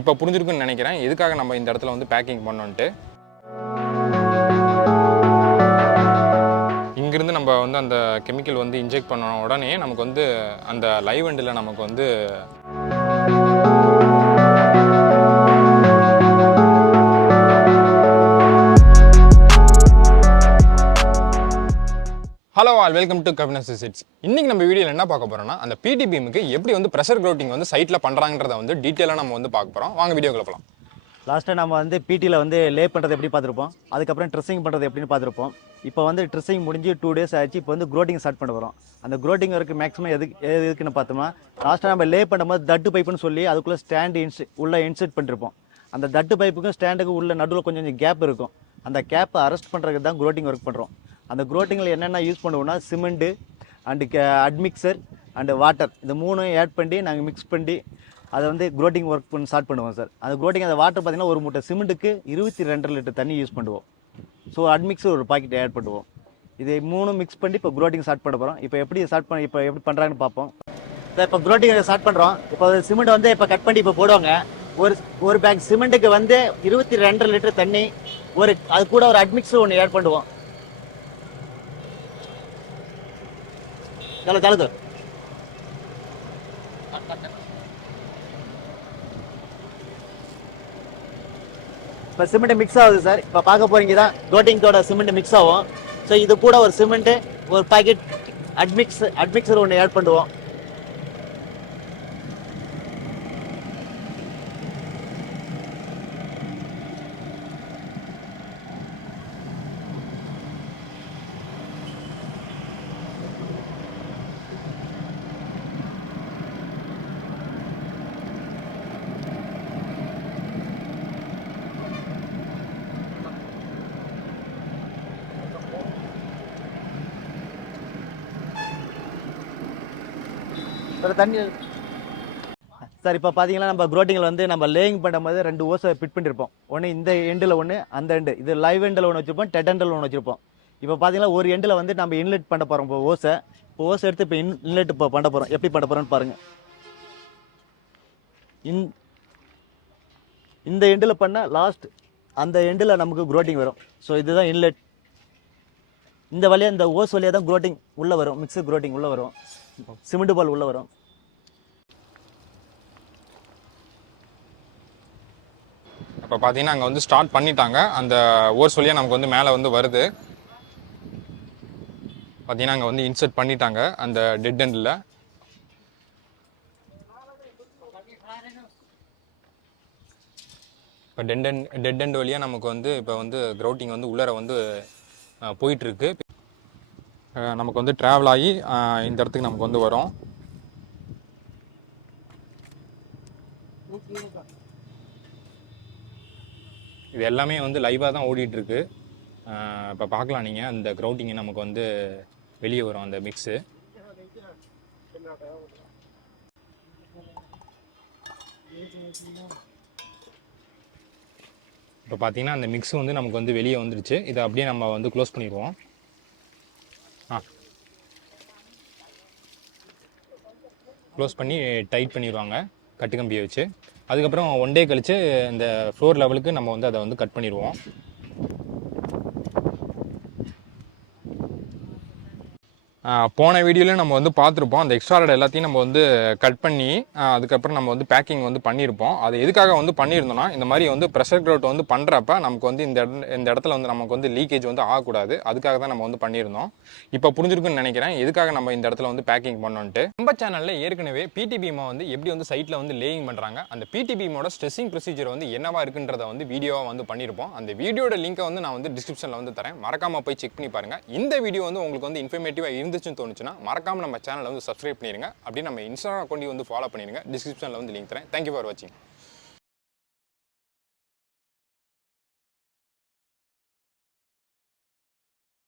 இப்போ புரிஞ்சிருக்குன்னு நினைக்கிறேன் எதுக்காக நம்ம இந்த இடத்துல வந்து பேக்கிங் பண்ணோன்ட்டு. இங்கிருந்து நம்ம வந்து அந்த கெமிக்கல் வந்து இன்ஜெக்ட் பண்ண உடனே நமக்கு வந்து அந்த லைவ் எண்டில் நமக்கு வந்து hello all, welcome to Kavin Associates. இன்னைக்கு நம்ம வீடியோவில் என்ன பார்க்க போறோம்னா, அந்த பிடி பீமுக்கு எப்படி வந்து ப்ரெஷர் க்ரௌட்டிங் வந்து சைட்டில் பண்ணுறாங்கன்றத வந்து டீட்டெயிலாக நம்ம வந்து பார்க்க போகிறோம். வாங்க வீடியோக்குள்ள போகலாம். லாஸ்ட்டாக நம்ம வந்து பிடியில் வந்து லே பண்ணுறது எப்படி பார்த்துருப்போம், அதுக்கப்புறம் ட்ரெஸ்ஸிங் பண்ணுறது எப்படின்னு பார்த்துருப்போம். இப்போ வந்து ட்ரெஸ்ஸிங் முடிஞ்சு 2 days ஆச்சு. இப்போ வந்து க்ரோட்டிங் ஸ்டார்ட் பண்ண வரோம். அந்த க்ரோட்டிங் வரைக்கும் மேக்ஸிமம் எதுக்குன்னு பார்த்தோம்னா, லாஸ்ட்டாக நம்ம லே பண்ணும்போது தட்டு பைப்புன்னு சொல்லி அதுக்குள்ளே ஸ்டாண்டு உள்ளே இன்செர்ட் பண்ணிருப்போம். அந்த தட்டு பைப்புக்கும் ஸ்டாண்டுக்கும் உள்ள நடுவில் கொஞ்சம் கேப் இருக்கும். அந்த கேப்பை அரெஸ்ட் பண்ணுறதுக்கு தான் க்ரோட்டிங் ஒர்க் பண்ணுறோம். அந்த க்ரோட்டிங்கில் என்னென்ன யூஸ் பண்ணுவோம்னா, cement and admixture and water, இந்த மூணும் ஆட் பண்ணி நாங்கள் மிக்ஸ் பண்ணி அதை வந்து க்ரோட்டிங் ஒர்க் பண்ணி ஸ்டார்ட் பண்ணுவோம் சார். அந்த க்ரோட்டிங் அந்த வாட்டர் பார்த்திங்கன்னா ஒரு மூட்டை சிமெண்ட்டுக்கு 22 லிட்டர் தண்ணி யூஸ் பண்ணுவோம். ஸோ அட்மிக்சர் ஒரு பாக்கெட் ஆட் பண்ணுவோம். இது மூணும் மிக்ஸ் பண்ணி இப்போ க்ரோட்டிங் ஸ்டார்ட் பண்ண போகிறோம். இப்போ எப்படி பண்ணுறாங்கன்னு பார்ப்போம். இப்போ க்ரோட்டிங் ஸ்டார்ட் பண்ணுறோம். இப்போ சிமெண்ட் வந்து இப்போ கட் பண்ணி இப்போ போடுவாங்க. ஒரு பேக் சிமெண்ட்டுக்கு வந்து 22 லிட்டர் தண்ணி, அது கூட ஒரு அட்மிக்சர் ஒன்று ஆட் பண்ணுவோம். चलो இப்போ சிமெண்ட் மிக்ஸ் ஆகுது சார். இப்போ பார்க்க போறீங்க தான் க்ரோட்டிங்கோட சிமெண்ட் மிக்ஸ் ஆகும். ஸோ இது கூட ஒரு சிமெண்ட், ஒரு பாக்கெட் அட்மிக்சர் ஒன்று ஆட் பண்ணுவோம். தண்ணி சார். இப்போ பார்த்தீங்கன்னா நம்ம க்ரோட்டிங்கில் வந்து நம்ம லேயிங் பண்ணும்போது 2 ஓஸை ஃபிட் பண்ணியிருப்போம். ஒன்று இந்த எண்டில் ஒன்று, அந்த எண்டு இது லைவ் எண்டில் ஒன்று வச்சுருப்போம், டெட் எண்டில் ஒன்று வச்சுருப்போம். இப்போ பார்த்தீங்கன்னா ஒரு எண்டில் வந்து நம்ம இன்லெட் பண்ண போகிறோம். இப்போ ஓஸை எடுத்து இப்போ இன்லெட் இப்போ பண்ண போகிறோம். எப்படி பண்ண போகிறோன்னு பாருங்கள். இந்த எண்டில் பண்ணால் லாஸ்ட் அந்த எண்டில் நமக்கு க்ரோட்டிங் வரும். ஸோ இதுதான் இன்லெட். இந்த வழியாக இந்த ஓஸ் வழியாக தான் க்ரோட்டிங் உள்ளே வரும். மிக்சர் க்ரோட்டிங் உள்ளே வரும், சிமெண்ட் பால் உள்ளே வரும். இப்போ பார்த்தீங்கன்னா அங்கே வந்து ஸ்டார்ட் பண்ணிட்டாங்க. அந்த ஓர்ஸ் வழியாக நமக்கு வந்து மேலே வந்து வருது. பார்த்தீங்கன்னா அங்கே வந்து இன்சர்ட் பண்ணிட்டாங்க அந்த டெட் எண்டில். இப்போ டெட் எண்ட் வழியாக நமக்கு வந்து இப்போ வந்து க்ரௌட்டிங் வந்து உள்ளர வந்து போயிட்டுருக்கு. நமக்கு வந்து ட்ராவல் ஆகி இந்த இடத்துக்கு நமக்கு வந்து வரும். இது எல்லாமே வந்து லைவாக தான் ஓடிட்டுருக்கு. இப்போ பார்க்கலாம் நீங்கள் அந்த க்ரௌட்டிங் நமக்கு வந்து வெளியே வரும் அந்த மிக்ஸு. இப்போ பார்த்தீங்கன்னா அந்த மிக்ஸ் வந்து நமக்கு வந்து வெளியே வந்துடுச்சு. இதை அப்படியே நம்ம வந்து க்ளோஸ் பண்ணிடுவோம். க்ளோஸ் பண்ணி டைட் பண்ணிடுவாங்க கட்டுக்கம்பியை வச்சு. அதுக்கப்புறம் 1 day கழித்து இந்த ஃப்ளோர் லெவலுக்கு நம்ம வந்து அதை வந்து கட் பண்ணிடுவோம். போன வீடியோவில் நம்ம வந்து பார்த்துருப்போம். அந்த எக்ஸ்ட்ரா ராட் எல்லாத்தையும் நம்ம வந்து கட் பண்ணி அதுக்கப்புறம் நம்ம வந்து பேக்கிங் வந்து பண்ணியிருப்போம். அது எதுக்காக வந்து பண்ணியிருந்தோம்னா, இந்த மாதிரி வந்து ப்ரெஷர் க்ரௌட் வந்து பண்ணுறப்ப நமக்கு வந்து இந்த இடத்துல வந்து நமக்கு வந்து லீக்கேஜ் வந்து ஆகக்கூடாது. அதுக்காக தான் நம்ம வந்து பண்ணியிருந்தோம். இப்போ புரிஞ்சிருக்குன்னு நினைக்கிறேன் எதுக்காக நம்ம இந்த இடத்துல வந்து பேக்கிங் பண்ணோன்ட்டு. நம்ம சேனலில் ஏற்கனவே பிடி பீமை வந்து எப்படி வந்து சைட்டில் வந்து லேயிங் பண்ணுறாங்க, அந்த பிடி பீமோட ஸ்ட்ரெஸ்ஸிங் ப்ரொசீஜர் வந்து என்னவா இருக்குன்றதை வந்து வீடியோவாக வந்து பண்ணியிருப்போம். அந்த வீடியோட லிங்கை வந்து நான் வந்து டிஸ்கிரிப்ஷனில் வந்து தரேன். மறக்காமல் போய் செக் பண்ணி பாருங்கள். இந்த வீடியோ வந்து உங்களுக்கு வந்து இன்ஃபர்மேட்டிவாக இருந்துச்சுன்னு தோணுச்சுன்னா மறக்காம நம்ம சேனலை வந்து சப்ஸ்கிரைப் பண்ணிடுங்க. அப்படி நம்ம இன்ஸ்டாகிராம் அக்கௌண்ட்டையும் வந்து ஃபாலோ பண்ணிடுங்க. டிஸ்கிரிப்ஷனில் வந்து லிங்க் தரேன். தேங்க்யூ ஃபார் வாட்சிங்.